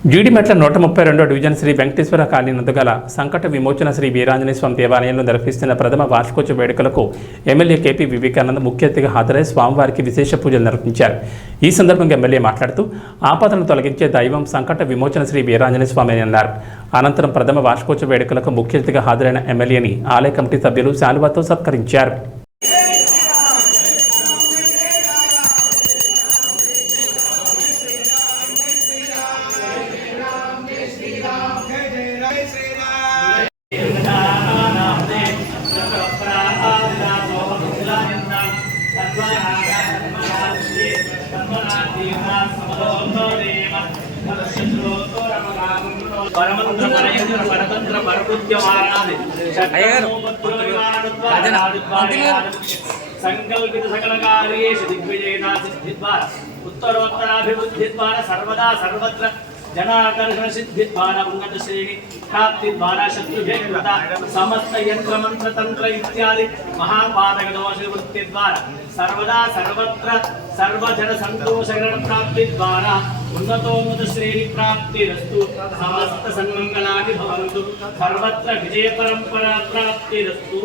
Jeedimetla 132వ division Shri Venkateswara colony నందుగల సంకట విమోచన శ్రీ వీరాంజనేయ స్వామి దేవాలయంలో నిర్వహిస్తున్న ప్రథమ వార్షికోత్సవ వేడుకలకు ఎమ్మెల్యే కేపీ వివేకానంద ముఖ్య అతిథిగా హాజరై స్వామివారికి విశేష పూజలు నిర్వహించారు. ఈ సందర్భంగా ఎమ్మెల్యే మాట్లాడుతూ ఆపదలను తొలగించే దైవం సంకట విమోచన శ్రీ వీరాంజనేయ స్వామి అని అన్నారు. అనంతరం ప్రథమ వార్షికోత్సవ వేడుకలకు ముఖ్య అతిథిగా హాజరైన ఎమ్మెల్యేని ఆలయ కమిటీ సభ్యులు శాలువాతో సత్కరించారు. संकल्पित सकल कार्येषु दिग्विजयता सिद्धि द्वारा उत्तरोत्तराभिवृद्धि द्वारा सर्वदा सर्वत्र जनाकर्षण सिद्धि द्वारा उन्नत श्रेणी प्राप्ति द्वारा शत्रुभेदता समस्त यंत्र मंत्र तंत्र इत्यादि महापातक दोष निवृत्ति द्वारा सर्वदा सर्वत्र सर्वजन संतोषगण प्राप्ति द्वारा उन्नतोन्नत श्रेणी प्राप्तिरस्तु समस्त सन्मंगलानि भवन्तु सर्वत्र विजय परंपरा प्राप्तिरस्तु.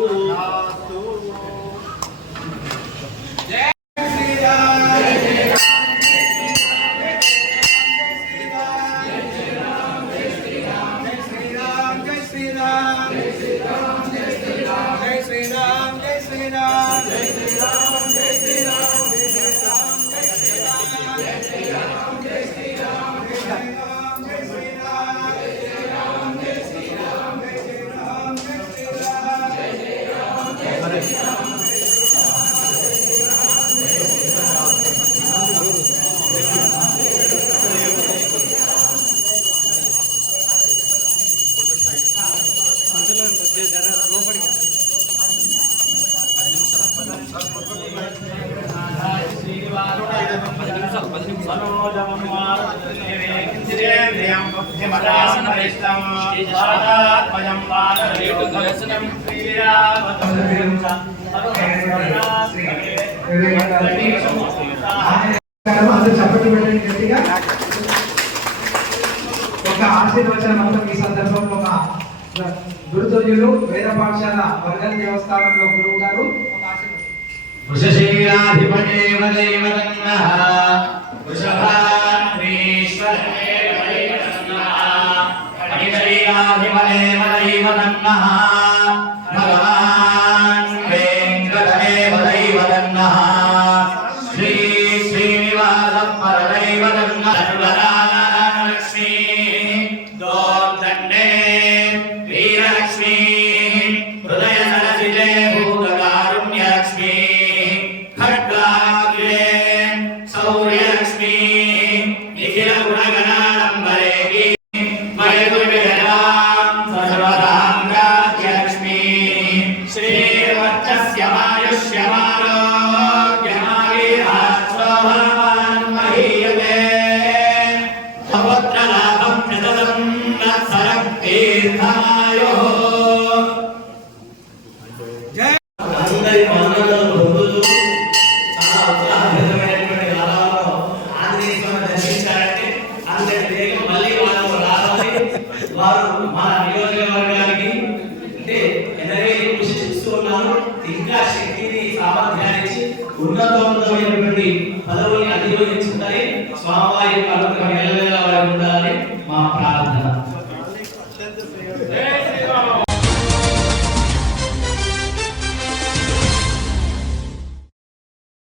ఆశీర్వచనం ఈ సందర్భంలో ఒక గురుతుల్యులు వేద పాఠశాల వర్గల దేవస్థానంలో గురువు గారు వృషశీలాధిపతేవ దైవతన్నః భగవాన్ వెంకటదేవ దైవతన్నః శ్రీ శ్రీనివాస పరదైవతన్నః లక్ష్మీ దోర్దండే వీరలక్ష్మీ హృదయ సరసిజే భూతకారుణ్య లక్ష్మీ ఖడ్గాగ్రే శౌర్యలక్ష్మీ నిఖిల గుణగణాడంబరే ఇంకా శక్తిని సామర్థ్యాన్ని ఉన్నతమైనటువంటి పదవుల్ని అధిరోహించుతాయి. స్వామివారి యొక్క అనుగ్రహం ఎల్లవేళలా వారికి ఉండాలి.